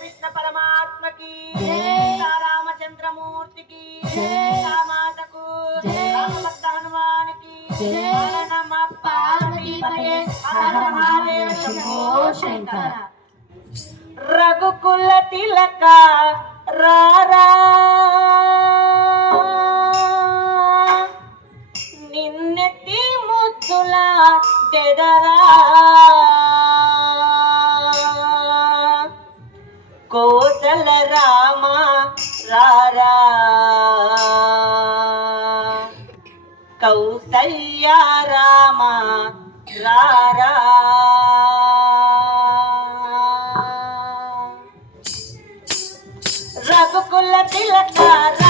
కృష్ణ పరమాత్మకి. రామచంద్రమూర్తికి మాతకు హనుమానికి. రఘుకుల తిలక. రారా. నిన్నెత్తి ముద్దులా దెదరా రారా కౌసల్యా రామ రారా. రఘుకుల తిలకారా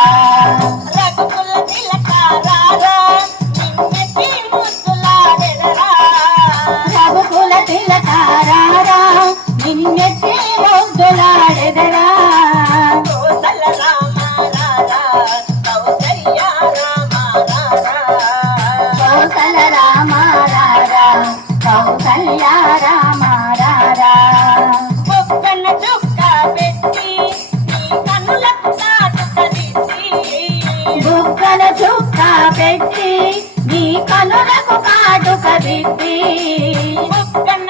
కళ్యాణమారా ఒక్కన చుక్క పెట్టి కన్నులకు బుక్కల చుక్క పెట్టి నీ కనులకు కాటుక పెట్టి బుక్కన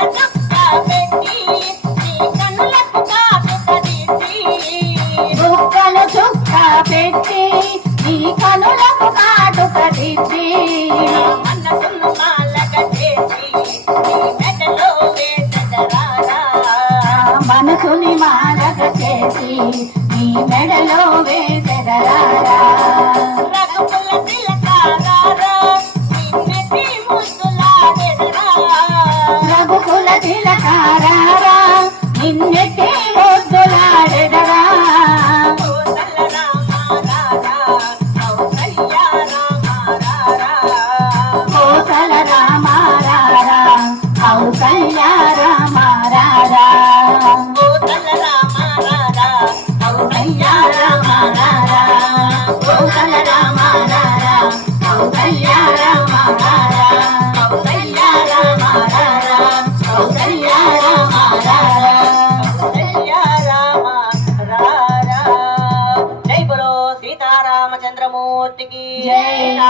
మెడలో వేసెదరా Jane.